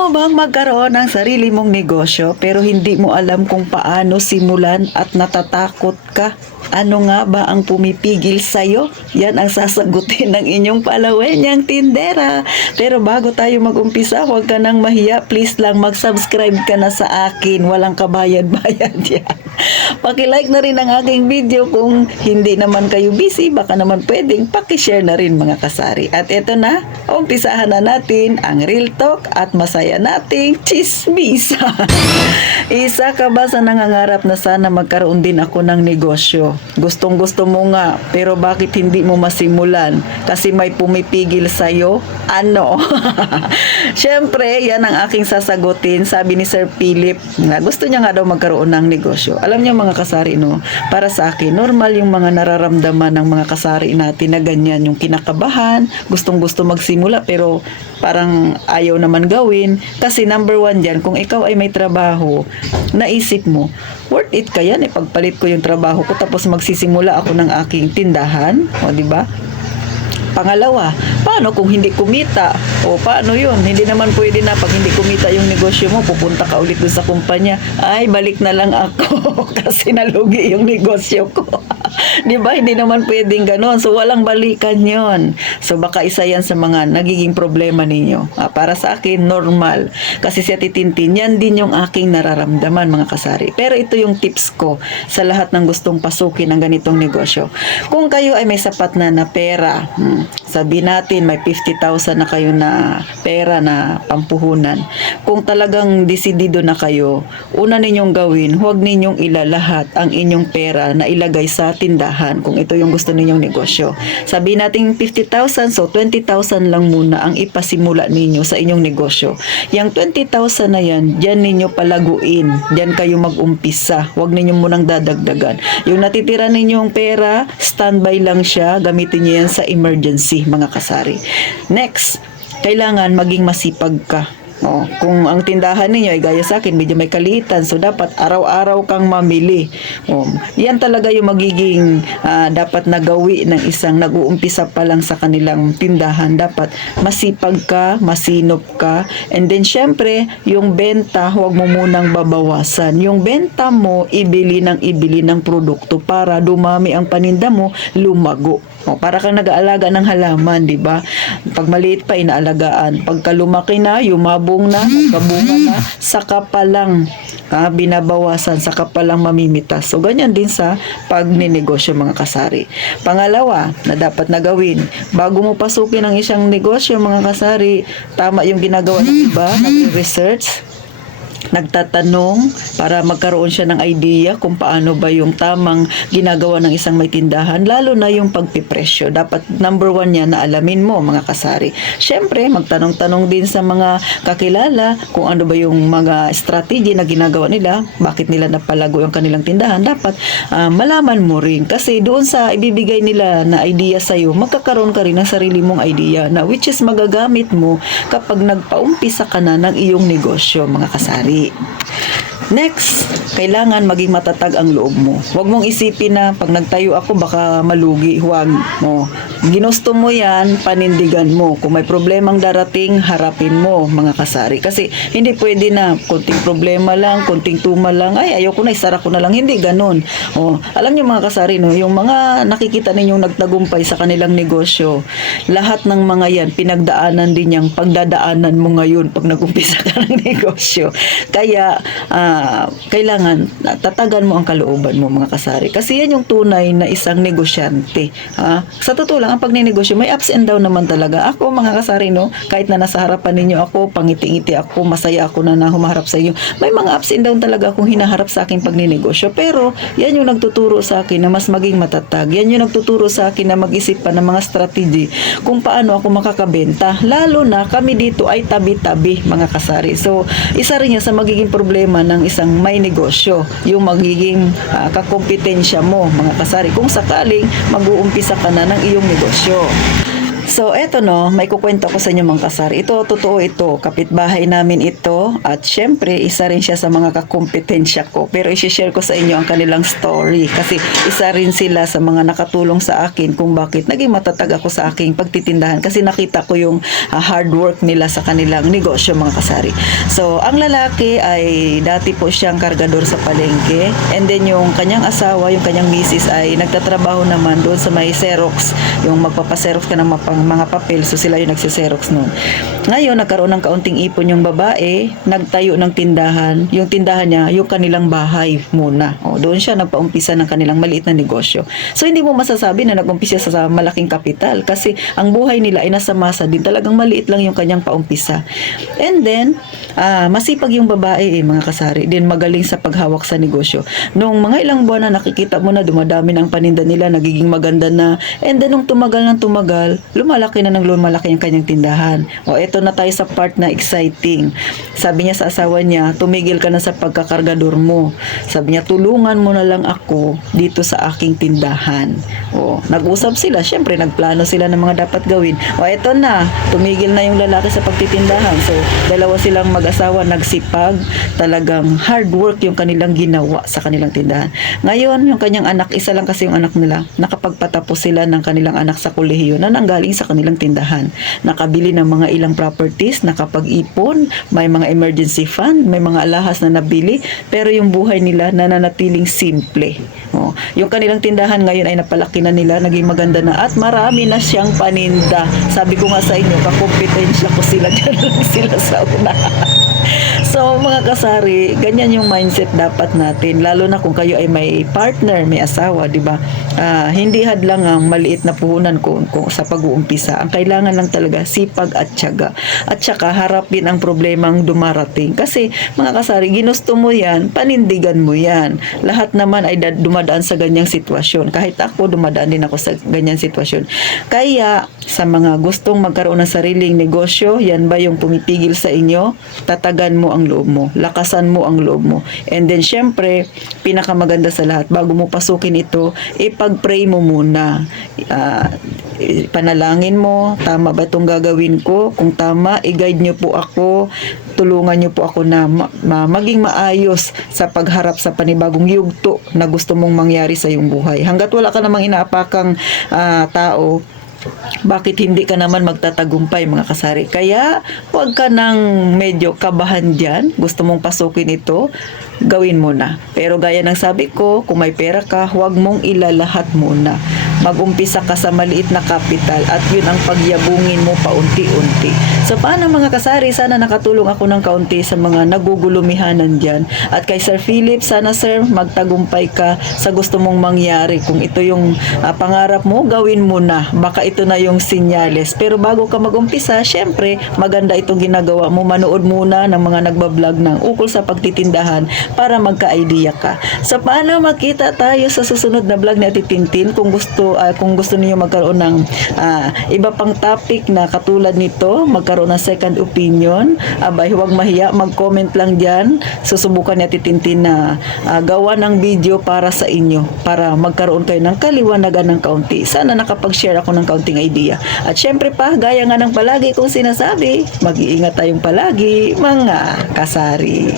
mo bang magkaroon ng sarili mong negosyo pero hindi mo alam kung paano simulan at natatakot ka? Ano nga ba ang pumipigil sa'yo? Yan ang sasagutin ng inyong palawenyang tindera. Pero bago tayo mag-umpisa, huwag ka nang mahiya. Please lang mag-subscribe ka na sa akin. Walang kabayad-bayad yan. Paki-like na rin ang aking video kung hindi naman kayo busy. Baka naman pwedeng paki-share na rin mga kasari. At eto na, umpisahan na natin ang real talk at masaya nating chismisa. Isa ka ba sa nangangarap na sana magkaroon din ako ng negosyo? Gustong gusto mo nga, pero bakit hindi mo masimulan? Kasi may pumipigil sa'yo? Ano? Siyempre, yan ang aking sasagutin. Sabi ni Sir Philip, na gusto niya nga daw magkaroon ng negosyo. Alam niyo mga kasari, no? Para sa akin, normal yung mga nararamdaman ng mga kasari natin na ganyan, yung kinakabahan, gustong gusto magsimula, pero parang ayaw naman gawin. Kasi number one dyan, kung ikaw ay may trabaho, naisip mo, worth it kaya ipagpalit ko yung trabaho ko tapos magsisimula ako ng aking tindahan, o di ba? Pangalawa, paano kung hindi kumita? O paano yun? Hindi naman pwede na pag hindi kumita yung negosyo mo, pupunta ka ulit doon sa kumpanya. Ay, balik na lang ako kasi nalugi yung negosyo ko. Di ba? Hindi naman pwedeng ganon. So, walang balikan yon. So, baka isa yan sa mga nagiging problema ninyo. Para sa akin, normal. Kasi siya titintin, yan din yung aking nararamdaman, mga kasari. Pero ito yung tips ko sa lahat ng gustong pasukin ng ganitong negosyo. Kung kayo ay may sapat na pera, sabi natin may 50,000 na kayo na pera na pampuhunan. Kung talagang desidido na kayo, una ninyong gawin, huwag ninyong ilalahat ang inyong pera na ilagay sa tindahan kung ito yung gusto ninyong negosyo. Sabi natin 50,000, so 20,000 lang muna ang ipasimula ninyo sa inyong negosyo. Yang 20,000 na yan, dyan ninyo palaguin. Dyan kayo mag-umpisa. Huwag ninyo munang dadagdagan. Yung natitira ninyong pera, standby lang siya. Gamitin niyo yan sa emergency, mga kasari. Next, kailangan maging masipag ka. Kung ang tindahan ninyo ay gaya sa akin, medyo may kaliitan, so dapat araw-araw kang mamili. Yan talaga yung magiging dapat nagawi ng isang nag-uumpisa pa lang sa kanilang tindahan. Dapat masipag ka, masinop ka, and then syempre, yung benta, huwag mo munang babawasan. Yung benta mo, ibili ng produkto para dumami ang paninda mo, lumago. Para kang nag-aalaga ng halaman, di ba? Pag maliit pa, inaalagaan. Pagka lumaki na, yumabong na, kabunga na, saka pa lang binabawasan, saka pa lang mamimitas. So, ganyan din sa pagninegosyo, mga kasari. Pangalawa, na dapat na gawin, bago mo pasukin ang isang negosyo, mga kasari, tama yung ginagawa ng iba, nag-research, nagtatanong para magkaroon siya ng idea kung paano ba yung tamang ginagawa ng isang may tindahan, lalo na yung pagpipresyo. Dapat number one yan na alamin mo, mga kasari. Siyempre, magtanong-tanong din sa mga kakilala kung ano ba yung mga strategy na ginagawa nila, bakit nila napalago yung kanilang tindahan. Dapat malaman mo rin kasi doon sa ibibigay nila na idea sa'yo, magkakaroon ka rin ng sarili mong idea na which is magagamit mo kapag nagpaumpisa ka na ng iyong negosyo, mga kasari. Next, kailangan maging matatag ang loob mo. Huwag mong isipin na pag nagtayo ako baka malugi. Huwag mo. Ginusto mo yan, panindigan mo. Kung may problemang darating, harapin mo, mga kasari. Kasi hindi pwede na konting problema lang, konting tuma lang, ay ayoko na, isara ko na lang. Hindi ganun. Alam niyo mga kasari, no, yung mga nakikita ninyong nagtagumpay sa kanilang negosyo, lahat ng mga yan, pinagdaanan din yung pagdadaanan mo ngayon pag nag-umpisa ka ng negosyo. Kaya, kailangan tatagan mo ang kalooban mo, mga kasari. Kasi yan yung tunay na isang negosyante. Sa totoo lang, ang pagninegosyo, may ups and down naman talaga. Ako, mga kasari, no, kahit na nasa harapan ninyo ako, pangiti-ngiti ako, masaya ako na humaharap sa inyo. May mga ups and down talaga akong hinaharap sa aking pagninegosyo. Pero, yan yung nagtuturo sa akin na mas maging matatag. Yan yung nagtuturo sa akin na mag-isip pa ng mga strategy kung paano ako makakabenta. Lalo na kami dito ay tabi-tabi, mga kasari. So, isa rin yan sa magiging problema ng isang may negosyo, yung magiging kakompetensya mo, mga kasari, kung sakaling mag-uumpisa ka na ng iyong negosyo. So, eto no, may kukwento ko sa inyo mga kasari. Ito, totoo ito. Kapitbahay namin ito. At syempre, isa rin siya sa mga kakompetensya ko. Pero isi-share ko sa inyo ang kanilang story. Kasi isa rin sila sa mga nakatulong sa akin kung bakit naging matatag ako sa aking pagtitindahan. Kasi nakita ko yung hard work nila sa kanilang negosyo mga kasari. So, ang lalaki ay dati po siyang kargador sa palengke. And then yung kanyang asawa, yung kanyang misis ay nagtatrabaho naman doon sa may Xerox. Yung magpapaserox ka ng mga papel, so sila yung nagsiserox noon. Ngayon, nagkaroon ng kaunting ipon yung babae, nagtayo ng tindahan. Yung tindahan niya, yung kanilang bahay muna. O, doon siya nagpaumpisa ng kanilang maliit na negosyo. So, hindi mo masasabi na nag-umpisa sa malaking kapital kasi ang buhay nila ay nasa masa din. Talagang maliit lang yung kanyang paumpisa. And then, masipag yung babae mga kasari. Then, magaling sa paghawak sa negosyo. Nung mga ilang buwan na nakikita mo na dumadami ng paninda nila, nagiging maganda na. And then, nung tumagal ng tumagal, lumalaki na ng lumalaki ang kanyang tindahan. O, eto na tayo sa part na exciting. Sabi niya sa asawa niya, tumigil ka na sa pagkakargador mo. Sabi niya, tulungan mo na lang ako dito sa aking tindahan. O, nag-usap sila. Siyempre, nagplano sila ng mga dapat gawin. O, eto na, tumigil na yung lalaki sa pagtitindahan. So, dalawa silang mag-asawa, nagsipag. Talagang hard work yung kanilang ginawa sa kanilang tindahan. Ngayon, yung kanyang anak, isa lang kasi yung anak nila, nakapagpatapos sila ng kanilang anak sa kolehiyo na nanggaling sa kanilang tindahan. Nakabili ng mga ilang properties, nakapag-ipon, may mga emergency fund, may mga alahas na nabili, pero yung buhay nila nananatiling simple. O, yung kanilang tindahan ngayon ay napalaki na nila, naging maganda na at marami na siyang paninda. Sabi ko nga sa inyo, kakompetensya ko sila, dyan lang sila sa una. So, mga kasari, ganyan yung mindset dapat natin. Lalo na kung kayo ay may partner, may asawa, di ba? Hindi hadlang ang maliit na puhunan kung sa pag-uumpisa. Ang kailangan lang talaga sipag at tiyaga. At saka harapin ang problemang dumarating. Kasi, mga kasari, ginusto mo yan, panindigan mo yan. Lahat naman ay dumadaan sa ganyang sitwasyon. Kahit ako, dumadaan din ako sa ganyang sitwasyon. Kaya, sa mga gustong magkaroon ng sariling negosyo, yan ba yung pumipigil sa inyo? Tatagan mo ang loob mo, lakasan mo ang loob mo. And then syempre, pinakamaganda sa lahat, bago mo pasukin ito, ipag-pray mo muna. Panalangin mo, tama ba itong gagawin ko? Kung tama, i-guide nyo po ako, tulungan nyo po ako na maging maayos sa pagharap sa panibagong yugto na gusto mong mangyari sa iyong buhay. Hanggat wala ka namang inaapakang tao, bakit hindi ka naman magtatagumpay mga kasari? Kaya huwag ka nang medyo kabahan dyan. Gusto mong pasukin ito, gawin mo na. Pero gaya ng sabi ko, kung may pera ka, huwag mong ilalahat muna. Mag-umpisa ka sa maliit na kapital at yun ang pagyabungin mo paunti-unti. So paano mga kasari, sana nakatulong ako ng kaunti sa mga nagugulumihanan dyan. At kay Sir Philip, sana sir, magtagumpay ka sa gusto mong mangyari. Kung ito yung pangarap mo, gawin mo na. Baka ito na yung sinyales. Pero bago ka mag-umpisa, syempre, maganda itong ginagawa mo. Manood muna ng mga nagbablog ng ukol sa pagtitindahan para magka-idea ka. So paano makita tayo sa susunod na vlog ni Ate Tintin? Kung gusto niyo magkaroon ng iba pang topic na katulad nito, magkaroon ng second opinion, abay huwag mahiya, mag-comment lang dyan. Susubukan ni Ate Tintin na gawa ng video para sa inyo, para magkaroon kayo ng kaliwanagan ng kaunti. Sana nakapag-share ako ng kaunting idea. At syempre pa, gaya nga ng palagi kong sinasabi, mag-iingat tayong palagi, mga kasari.